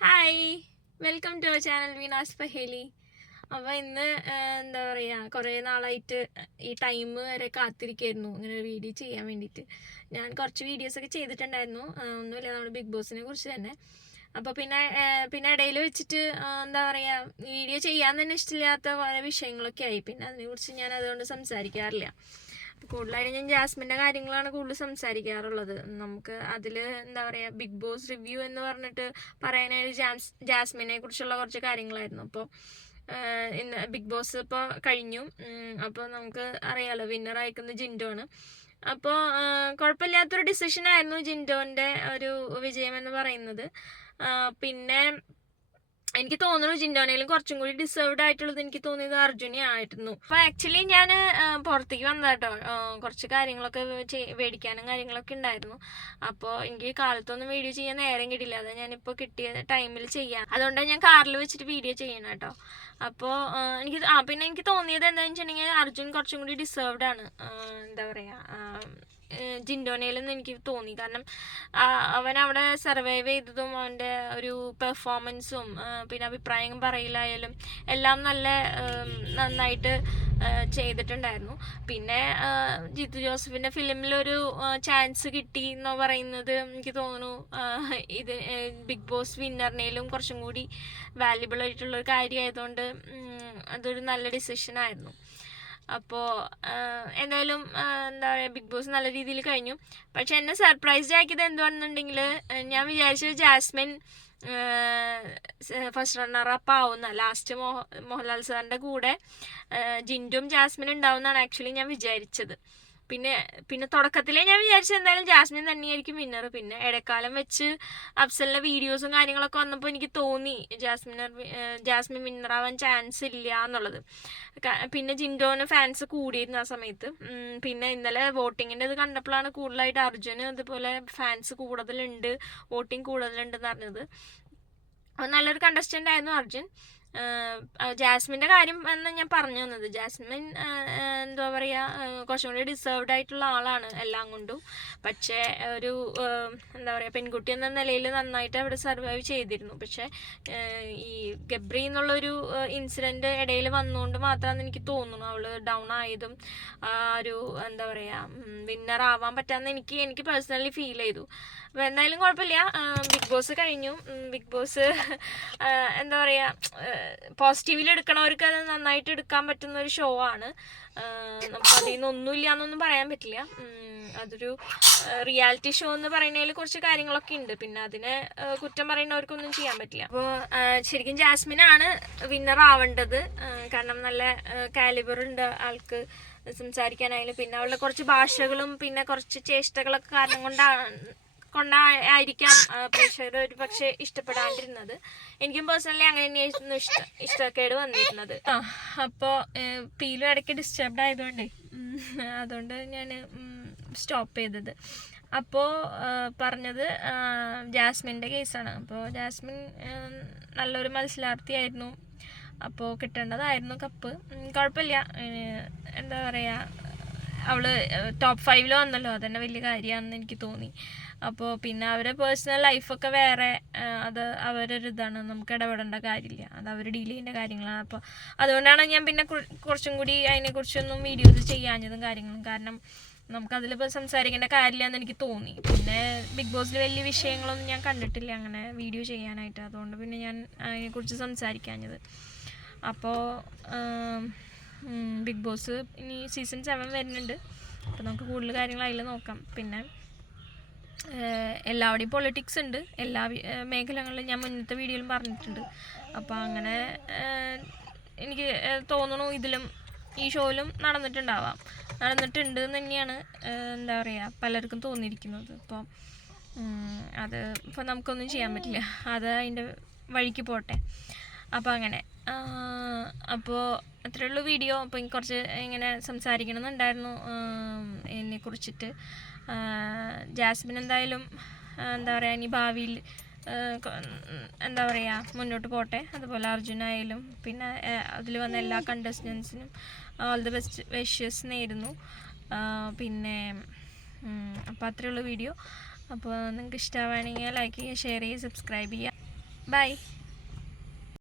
Hi, welcome to our channel Veena's Paheli. അപ്പോൾ ഇന്ന് എന്താ പറയുക, കുറേ നാളായിട്ട് ഈ ടൈം വരെ കാത്തിരിക്കായിരുന്നു ഇങ്ങനെ ഒരു വീഡിയോ ചെയ്യാൻ വേണ്ടിയിട്ട്. ഞാൻ കുറച്ച് വീഡിയോസൊക്കെ ചെയ്തിട്ടുണ്ടായിരുന്നു, ഒന്നുമില്ല, നമ്മുടെ ബിഗ് ബോസിനെ കുറിച്ച് തന്നെ. അപ്പോൾ പിന്നെ ഇടയിൽ വെച്ചിട്ട് എന്താ പറയുക, വീഡിയോ ചെയ്യാൻ തന്നെ ഇഷ്ടമില്ലാത്ത കുറേ വിഷയങ്ങളൊക്കെ ആയി. പിന്നെ അതിനെക്കുറിച്ച് ഞാൻ അതുകൊണ്ട് സംസാരിക്കാറില്ല. കൂടുതലായിട്ട് ഞാൻ ജാസ്മിൻ്റെ കാര്യങ്ങളാണ് കൂടുതൽ സംസാരിക്കാറുള്ളത്. നമുക്ക് അതിൽ എന്താ പറയുക, ബിഗ് ബോസ് റിവ്യൂ എന്ന് പറഞ്ഞിട്ട് പറയാനായിട്ട് ജാസ്മിനെ കുറിച്ചുള്ള കുറച്ച് കാര്യങ്ങളായിരുന്നു. അപ്പോൾ ഇന്ന് ബിഗ് ബോസ് ഇപ്പോൾ കഴിഞ്ഞു. അപ്പോൾ നമുക്ക് അറിയാലോ, വിന്നർ അയക്കുന്നത് ജിൻഡോ ആണ്. അപ്പോൾ കുഴപ്പമില്ലാത്തൊരു ഡിസിഷനായിരുന്നു ജിൻഡോൻ്റെ ഒരു വിജയം എന്ന് പറയുന്നത്. പിന്നെ എനിക്ക് തോന്നുന്നു ജിൻഡോനേലും കുറച്ചും കൂടി ഡിസേർവ്ഡ് ആയിട്ടുള്ളത് എനിക്ക് തോന്നിയത് അർജുനെ ആയിരുന്നു. അപ്പോൾ ആക്ച്വലി ഞാൻ പുറത്തേക്ക് വന്നതാട്ടോ, കുറച്ച് കാര്യങ്ങളൊക്കെ മേടിക്കാനും കാര്യങ്ങളൊക്കെ ഉണ്ടായിരുന്നു. അപ്പോൾ എനിക്ക് കാലത്തൊന്നും വീഡിയോ ചെയ്യാൻ നേരം കിട്ടില്ല. അത് ഞാനിപ്പോൾ കിട്ടിയ ടൈമിൽ ചെയ്യാം. അതുകൊണ്ടാണ് ഞാൻ കാറിൽ വെച്ചിട്ട് വീഡിയോ ചെയ്യണം കേട്ടോ. അപ്പോൾ പിന്നെ എനിക്ക് തോന്നിയത് എന്താണെന്ന് വെച്ചിട്ടുണ്ടെങ്കിൽ അർജുൻ കുറച്ചും കൂടി ഡിസേർവ്ഡ് ആണ്. എന്താ പറയുക, ജിൻഡോനയിലെന്ന് എനിക്ക് തോന്നി. കാരണം അവൻ അവിടെ സർവൈവ് ചെയ്തതും അവൻ്റെ ഒരു പെർഫോമൻസും പിന്നെ അഭിപ്രായം പറയലായാലും എല്ലാം നന്നായിട്ട് ചെയ്തിട്ടുണ്ടായിരുന്നു. പിന്നെ ജിത്തു ജോസഫിൻ്റെ ഫിലിമിലൊരു ചാൻസ് കിട്ടി എന്ന് പറയുന്നത് എനിക്ക് തോന്നുന്നു ഇത് ബിഗ് ബോസ് വിന്നറിനേലും കുറച്ചും കൂടി വാല്യുബിൾ ആയിട്ടുള്ളൊരു കാര്യമായതുകൊണ്ട് അതൊരു നല്ല ഡിസിഷനായിരുന്നു. അപ്പോൾ എന്തായാലും എന്താ പറയുക, ബിഗ് ബോസ് നല്ല രീതിയിൽ കഴിഞ്ഞു. പക്ഷെ എന്നെ സർപ്രൈസ്ഡ് ആക്കിയത് എന്തുവാണെന്നുണ്ടെങ്കിൽ, ഞാൻ വിചാരിച്ചത് ജാസ്മിൻ ഫസ്റ്റ് റണ്ണറപ്പ് ആവുന്ന, ലാസ്റ്റ് മോഹൻലാൽ സാറിൻ്റെ കൂടെ ജിൻഡും ജാസ്മിനും ഉണ്ടാവുമെന്നാണ് ആക്ച്വലി ഞാൻ വിചാരിച്ചത്. പിന്നെ തുടക്കത്തിലേ ഞാൻ വിചാരിച്ചത് എന്തായാലും ജാസ്മിൻ തന്നെയായിരിക്കും വിന്നർ. പിന്നെ ഇടക്കാലം വെച്ച് അഫ്സലിൻ്റെ വീഡിയോസും കാര്യങ്ങളൊക്കെ വന്നപ്പോൾ എനിക്ക് തോന്നി ജാസ്മിൻ വിന്നറാവാൻ ചാൻസ് ഇല്ല എന്നുള്ളത്. പിന്നെ ജിൻഡോന് ഫാൻസ് കൂടിയിരുന്നു ആ സമയത്ത്. പിന്നെ ഇന്നലെ വോട്ടിങ്ങിൻ്റെ ഇത് കണ്ടപ്പോഴാണ് കൂടുതലായിട്ട് അർജുന് ഇതുപോലെ ഫാൻസ് കൂടുതലുണ്ട്, വോട്ടിങ് കൂടുതലുണ്ടെന്ന് അറിഞ്ഞത്. നല്ലൊരു കണ്ടസ്റ്റൻ്റ് ആയിരുന്നു അർജുൻ. ജാസ്മിൻ്റെ കാര്യം എന്ന് ഞാൻ പറഞ്ഞു തന്നത്, ജാസ്മിൻ എന്താ പറയുക, കുറച്ചും കൂടി ഡിസേർവ്ഡ് ആയിട്ടുള്ള ആളാണ് എല്ലാം കൊണ്ടും. പക്ഷേ ഒരു എന്താ പറയുക, പെൺകുട്ടി എന്ന നിലയിൽ നന്നായിട്ട് അവിടെ സർവൈവ് ചെയ്തിരുന്നു. പക്ഷേ ഈ ഗബ്രി എന്നുള്ളൊരു ഇൻസിഡൻറ്റ് ഇടയിൽ വന്നുകൊണ്ട് മാത്രമാണ് എനിക്ക് തോന്നുന്നു അവൾ ഡൗൺ ആയതും ഒരു എന്താ പറയുക, വിന്നർ ആവാൻ പറ്റാമെന്ന് എനിക്ക് പേഴ്സണലി ഫീൽ ചെയ്തു. അപ്പോൾ എന്തായാലും കുഴപ്പമില്ല, ബിഗ് ബോസ് കഴിഞ്ഞു. ബിഗ് ബോസ് എന്താ പറയുക, പോസിറ്റീവിൽ എടുക്കണവർക്ക് അത് നന്നായിട്ട് എടുക്കാൻ പറ്റുന്ന ഒരു ഷോ ആണ്. നമുക്ക് അതിൽ നിന്നൊന്നുമില്ല എന്നൊന്നും പറയാൻ പറ്റില്ല. അതൊരു റിയാലിറ്റി ഷോ എന്ന് പറയുന്നതിൽ കുറച്ച് കാര്യങ്ങളൊക്കെ ഉണ്ട്. പിന്നെ അതിനെ കുറ്റം പറയുന്നവർക്കൊന്നും ചെയ്യാൻ പറ്റില്ല. അപ്പോൾ ശരിക്കും ജാസ്മിനാണ് വിന്നർ ആവേണ്ടത്. കാരണം നല്ല കാലിബർ ഉണ്ട് ആൾക്ക് സംസാരിക്കാനായാലും. പിന്നെ അവളുടെ കുറച്ച് ഭാഷകളും പിന്നെ കുറച്ച് ചേഷ്ടകളൊക്കെ കാരണം കൊണ്ടായിരിക്കാം പ്രേക്ഷകർ ഒരു പക്ഷേ ഇഷ്ടപ്പെടാണ്ടിരുന്നത്. എനിക്കും പേഴ്സണലി അങ്ങനെ തന്നെയായിരുന്നു ഇഷ്ടക്കേട് വന്നിരുന്നത്. അപ്പോൾ പീലും ഇടയ്ക്ക് ഡിസ്റ്റർബ്ഡ് ആയതുകൊണ്ട് അതുകൊണ്ട് ഞാൻ സ്റ്റോപ്പ് ചെയ്തത്. അപ്പോൾ പറഞ്ഞത് ജാസ്മിൻ്റെ കേസാണ്. അപ്പോൾ ജാസ്മിൻ നല്ലൊരു മത്സരാർത്ഥിയായിരുന്നു. അപ്പോൾ കിട്ടേണ്ടതായിരുന്നു കപ്പ്. കുഴപ്പമില്ല, എന്താ പറയുക, അവൾ ടോപ്പ് 5 വന്നല്ലോ, അതന്നെ വലിയ കാര്യമാണെന്ന് എനിക്ക് തോന്നി. അപ്പോൾ പിന്നെ അവരുടെ പേഴ്സണൽ ലൈഫൊക്കെ വേറെ, അത് അവരൊരു ഇതാണ്, നമുക്ക് ഇടപെടേണ്ട കാര്യമില്ല, അത് അവർ ഡീൽ ചെയ്യേണ്ട കാര്യങ്ങളാണ്. അപ്പോൾ അതുകൊണ്ടാണ് ഞാൻ പിന്നെ കുറച്ചും കൂടി അതിനെക്കുറിച്ചൊന്നും വീഡിയോസ് ചെയ്യാഞ്ഞതും കാര്യങ്ങളും. കാരണം നമുക്കതിലിപ്പോൾ സംസാരിക്കേണ്ട കാര്യമില്ലെന്ന് എനിക്ക് തോന്നി. പിന്നെ ബിഗ് ബോസിൽ വലിയ വിഷയങ്ങളൊന്നും ഞാൻ കണ്ടിട്ടില്ല അങ്ങനെ വീഡിയോ ചെയ്യാനായിട്ട്. അതുകൊണ്ട് പിന്നെ ഞാൻ അതിനെക്കുറിച്ച് സംസാരിക്കാഞ്ഞത്. അപ്പോൾ ബിഗ് ബോസ് ഇനി സീസൺ 7 വരുന്നുണ്ട്. അപ്പോൾ നമുക്ക് കൂടുതൽ കാര്യങ്ങൾ അതിൽ നോക്കാം. പിന്നെ എല്ലാവിടെയും പൊളിറ്റിക്സ് ഉണ്ട്, എല്ലാ മേഖലകളിലും ഞാൻ മുന്നത്തെ വീഡിയോയിലും പറഞ്ഞിട്ടുണ്ട്. അപ്പോൾ അങ്ങനെ എനിക്ക് തോന്നുന്നു ഇതിലും ഈ ഷോയിലും നടന്നിട്ടുണ്ട് എന്ന് തന്നെയാണ് എന്താ പറയുക, പലർക്കും തോന്നിയിരിക്കുന്നത്. അപ്പോൾ അത് ഇപ്പോൾ നമുക്കൊന്നും ചെയ്യാൻ പറ്റില്ല, അത് അതിൻ്റെ വഴിക്ക് പോട്ടെ. അപ്പോൾ അങ്ങനെ അപ്പോൾ അത്രയുള്ളൂ വീഡിയോ. അപ്പോൾ എനിക്ക് കുറച്ച് ഇങ്ങനെ സംസാരിക്കണമെന്നുണ്ടായിരുന്നു എന്നെക്കുറിച്ചിട്ട്. ജാസ്മിൻ എന്തായാലും എന്താ പറയുക, ഇനി ഭാവിയിൽ എന്താ പറയുക മുന്നോട്ട് പോട്ടെ. അതുപോലെ അർജുനായാലും പിന്നെ അതിൽ വന്ന എല്ലാ കണ്ടസ്റ്റൻസിനും ഓൾ ദി ബെസ്റ്റ് വിഷസ് നേരുന്നു. പിന്നെ അപ്പോൾ അത്രയുള്ള വീഡിയോ. അപ്പോൾ നിങ്ങൾക്ക് ഇഷ്ടമാവുകയാണെങ്കിൽ ലൈക്ക് ചെയ്യുക, ഷെയർ ചെയ്യുക, സബ്സ്ക്രൈബ് ചെയ്യുക. ബൈ.